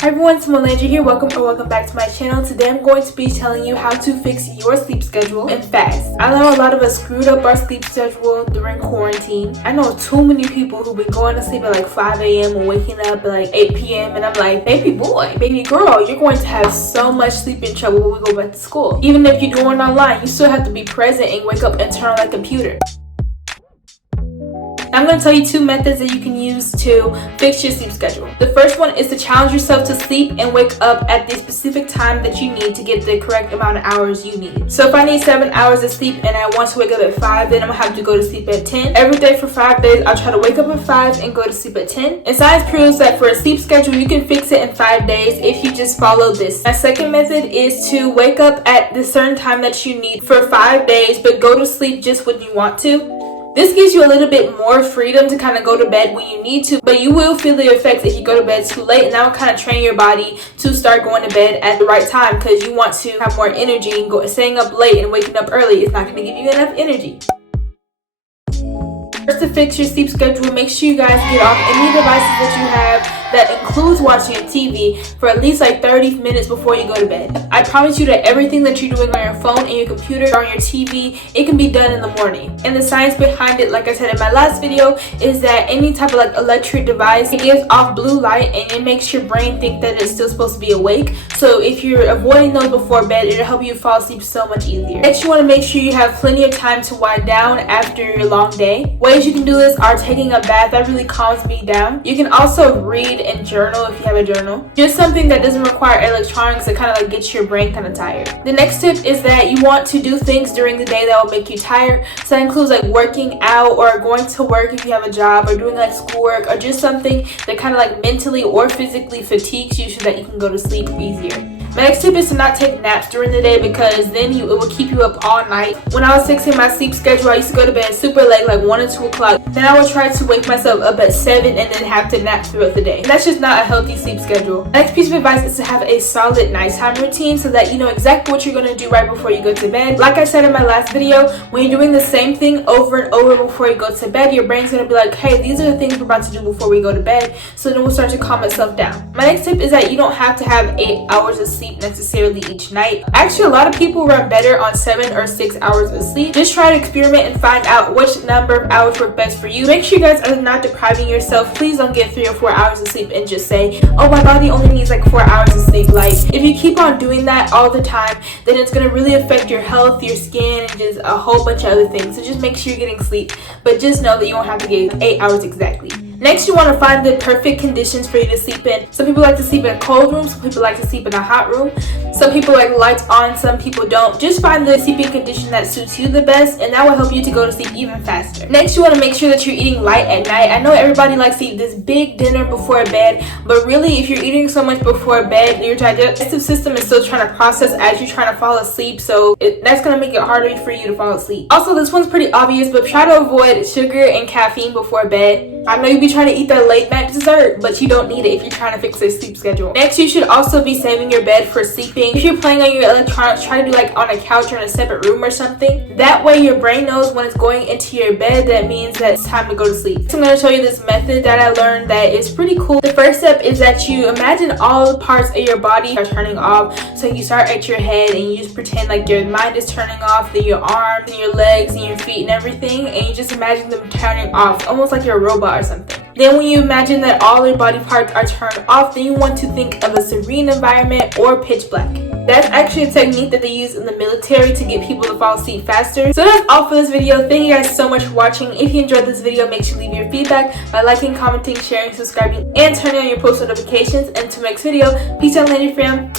Hi everyone, Symone Landry here. Welcome back to my channel. Today I'm going to be telling you how to fix your sleep schedule and fast. I know a lot of us screwed up our sleep schedule during quarantine. I know too many people who've been going to sleep at like 5 a.m. and waking up at like 8 p.m. and I'm like, baby boy, baby girl, you're going to have so much sleeping trouble when we go back to school. Even if you're doing online, you still have to be present and wake up and turn on that computer. I'm going to tell you two methods that you can use to fix your sleep schedule. The first one is to challenge yourself to sleep and wake up at the specific time that you need to get the correct amount of hours you need. So if I need 7 hours of sleep and I want to wake up at 5, then I'm going to have to go to sleep at 10. Every day for 5 days, I'll try to wake up at 5 and go to sleep at 10. And science proves that for a sleep schedule, you can fix it in 5 days if you just follow this. My second method is to wake up at the certain time that you need for 5 days, but go to sleep just when you want to. This gives you a little bit more freedom to kind of go to bed when you need to, but you will feel the effects if you go to bed too late, and that will kind of train your body to start going to bed at the right time because you want to have more energy, and staying up late and waking up early is not going to give you enough energy. First, to fix your sleep schedule, make sure you guys get off any devices that you have that includes watching TV for at least like 30 minutes before you go to bed. I promise you that everything that you're doing on your phone and your computer or on your TV, it can be done in the morning. And the science behind it, like I said in my last video, is that any type of like electric device, it gives off blue light and it makes your brain think that it's still supposed to be awake. So if you're avoiding those before bed, it'll help you fall asleep so much easier. Next, you want to make sure you have plenty of time to wind down after your long day. Ways you can do this are taking a bath. That really calms me down. You can also read and journal if you have a journal. Just something that doesn't require electronics that kind of like gets your brain kind of tired. The next tip is that you want to do things during the day that will make you tired. So that includes like working out or going to work if you have a job, or doing like schoolwork, or just something that kind of like mentally or physically fatigues you so that you can go to sleep easier. My next tip is to not take naps during the day because then it will keep you up all night. When I was fixing my sleep schedule, I used to go to bed super late, like 1 or 2 o'clock. Then I would try to wake myself up at 7 and then have to nap throughout the day. And that's just not a healthy sleep schedule. My next piece of advice is to have a solid nighttime routine so that you know exactly what you're going to do right before you go to bed. Like I said in my last video, when you're doing the same thing over and over before you go to bed, your brain's going to be like, hey, these are the things we're about to do before we go to bed. So then we'll start to calm itself down. My next tip is that you don't have to have 8 hours of sleep necessarily each night. Actually, a lot of people run better on 7 or 6 hours of sleep. Just try to experiment and find out which number of hours work best for you. Make sure you guys are not depriving yourself. Please don't get 3 or 4 hours of sleep and just say, oh, my body only needs like 4 hours of sleep. Like, if you keep on doing that all the time, then it's going to really affect your health, your skin, and just a whole bunch of other things. So just make sure you're getting sleep, but just know that you don't have to get 8 hours exactly. Next, you want to find the perfect conditions for you to sleep in. Some people like to sleep in a cold room, some people like to sleep in a hot room. Some people like lights on, some people don't. Just find the sleeping condition that suits you the best, and that will help you to go to sleep even faster. Next, you want to make sure that you're eating light at night. I know everybody likes to eat this big dinner before bed, but really if you're eating so much before bed, your digestive system is still trying to process as you're trying to fall asleep, so that's going to make it harder for you to fall asleep. Also, this one's pretty obvious, but try to avoid sugar and caffeine before bed. I know you'll be trying to eat that late night dessert, but you don't need it if you're trying to fix a sleep schedule. Next, you should also be saving your bed for sleeping. If you're playing on your electronics, try to do like on a couch or in a separate room or something. That way your brain knows when it's going into your bed that means that it's time to go to sleep. So I'm going to show you this method that I learned that is pretty cool. The first step is that you imagine all the parts of your body are turning off. So you start at your head and you just pretend like your mind is turning off, then your arms and your legs and your feet and everything, and you just imagine them turning off, almost like you're a robot or something. Then when you imagine that all your body parts are turned off, then you want to think of a serene environment or pitch black. That's actually a technique that they use in the military to get people to fall asleep faster. So that's all for this video. Thank you guys so much for watching. If you enjoyed this video, make sure you leave your feedback by liking, commenting, sharing, subscribing, and turning on your post notifications. Until next video, peace out, Landry fam.